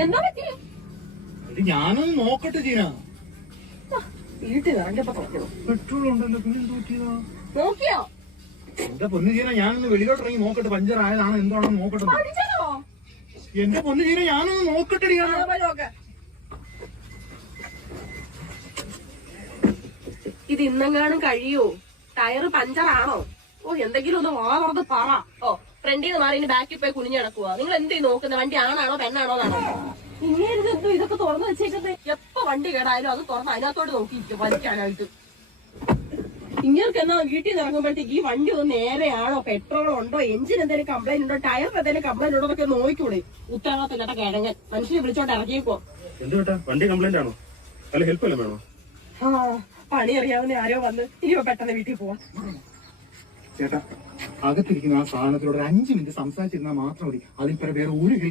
എന്താ പറ്റി? ഞാനൊന്ന് നോക്കട്ടെ ജീന. വീട്ടിൽ ഇറങ്ങിയപ്പോ പറഞ്ഞു പെട്രോൾ ഉണ്ടല്ലോ, പിന്നെ എന്ത് പറ്റിയതാ? നോക്കിയോ? എന്റെ പൊന്നു ജീന, ഞാനൊന്ന് വെളിയിലോട്ട് ഇറങ്ങി നോക്കട്ടെ, പഞ്ചർ ആയതാണോ എന്താണെന്ന് നോക്കട്ടെ. എന്റെ പൊന്നു ജീന, ഞാനൊന്ന് നോക്കട്ടെ. ഇത് ഇന്നെങ്ങാനും കഴിയോ? ടയറ് പഞ്ചറാണോ? ഓ, എന്തെങ്കിലും ഒന്ന് വാ തുറന്ന് പറ. ഓ, ഫ്രണ്ടിൽ നിന്ന് മാറി ബാക്കിൽ പോയി കുനിഞ്ഞു നടക്കുക. നിങ്ങൾ എന്ത് നോക്കുന്നത്? വണ്ടി ആണാണോ പെണ്ണാണോ എന്നാണോ? ഇങ്ങനെന്തോ ഇതൊക്കെ തുറന്നു വെച്ചേക്കുന്നത്? എപ്പോ വണ്ടി കേടായാലും അത് തുറന്ന് അതിനകത്തോട്ട് നോക്കിയിരിക്കും വലിക്കാനായിട്ട്. ഇങ്ങൾക്ക് എന്നാ വീട്ടിൽ നിന്ന് ഇറങ്ങുമ്പോഴത്തേക്ക് ഈ വണ്ടി ഒന്ന് നേരെയാണോ, പെട്രോൾ ഉണ്ടോ, എഞ്ചിൻ എന്തെങ്കിലും കംപ്ലൈന്റ് ഉണ്ടോ, ടയറിന് എന്തെങ്കിലും കംപ്ലൈന്റ് ഉണ്ടോ എന്നൊക്കെ നോക്കിക്കൂടെ? ഉത്തരവാദിത്തമില്ലാത്ത കിഴങ്ങൻ മനുഷ്യനെ വിളിച്ചോണ്ട് ഇറങ്ങിയേക്കോ. വണ്ടി കംപ്ലൈന്റ് ആണോ? അല്ല ഹെൽപ്പ് വല്ലതും വേണോ? പണി അറിയാവുന്ന ആരോ വന്ന് ഇനിയോ പെട്ടെന്ന് വീട്ടിൽ പോവാ. ചേട്ടാ, അകത്തിരിക്കുന്ന ആ സാധനത്തിലൂടെ 5 മിനിറ്റ് സംസാരിച്ചിരുന്നാൽ മാത്രം മതി. അതിൽ വേറെ ഒരു